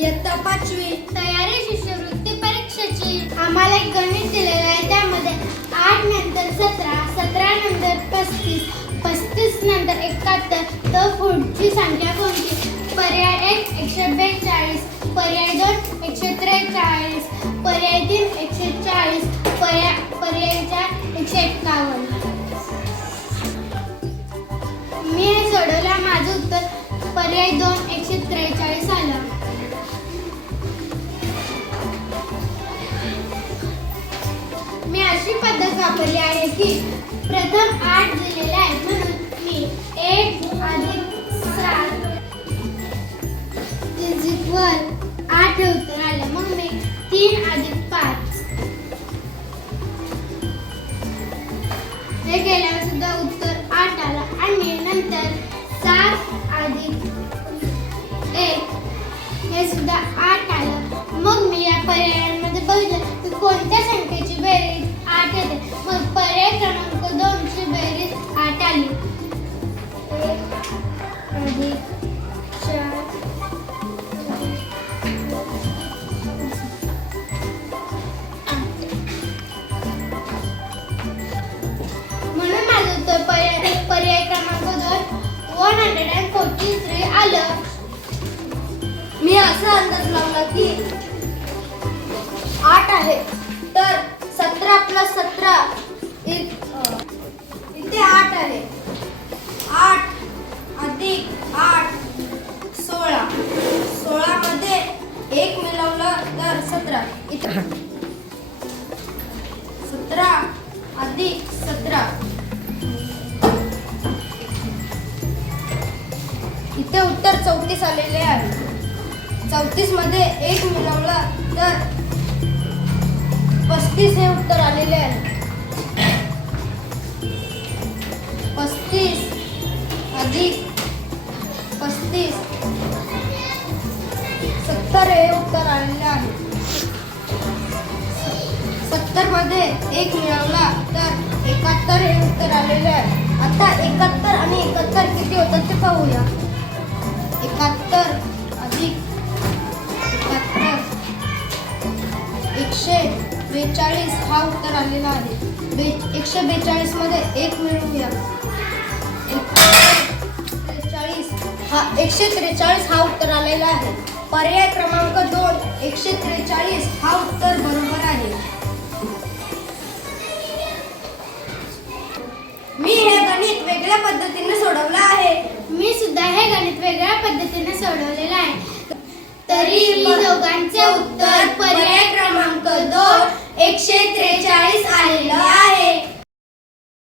इयत्ता 5वी तयारी शिष्यवृत्ती परीक्षेची आम्हाला एक गणित दिलेलं आहे. त्यामध्ये 8 नंतर 17, 17 नंतर 35, 35 नंतर 71, तर पुढची संख्या कोणती? पर्याय 1 142, पर्याय 2 143, पर्याय 3 140, पर्याय 4 151. मी हे सोडवलं. माझं उत्तर पर्याय 2 143 आलं. मी अशी पद्धत वापरली आहे की प्रथम 8 दिलेले आहेत म्हणून मी 1 + 7 = 8 हे उत्तर आलं. मग मी 3 + 5 हे केल्यावर सुद्धा उत्तर 8 आलं आणि नंतर 7 + 1 हे सुद्धा 8 आलं. मग मी या पर्यायांमध्ये बघितलं की कोणत्या संख्येची बेरीज 8 येते. मग पर्याय क्रमांक 2 ची बेरीज 8 आली. 1 + 4 म्हणून माझं उत्तर पर्याय क्रमांक 2 143 आलं. मी असा अंदाज लावला की 8 आहे, तर 17 + 17 इथे 8 आहे. 8 + 8 16, 16 मध्ये 1 मिळवलं तर 17. इथे 17 + 17 इथे उत्तर 34 आलेले आहे. 34 मध्ये 1 मिळवला तर 35 हे उत्तर आलेले आहे. 35 + 35 70 हे उत्तर आलेले आहे. 70 मध्ये 1 मिळवला तर 71 हे उत्तर आलेले आहे. आता 71 आणि 71 किती होतात ते पाहूया. 71 + 71 142 हा उत्तर आलेला आहे. 142 मध्ये 1 मिळवूया. 143 हा उत्तर आलेला आहे. पर्याय क्रमांक 2 143 हा उत्तर बरोबर आहे. मी हे गणित वेगळ्या पद्धतीने सोडवलं आहे. मी सुद्धा हे गणित वेगळ्या पद्धतीने सोडवलेलं आहे. तरी मी दोघांचे उत्तर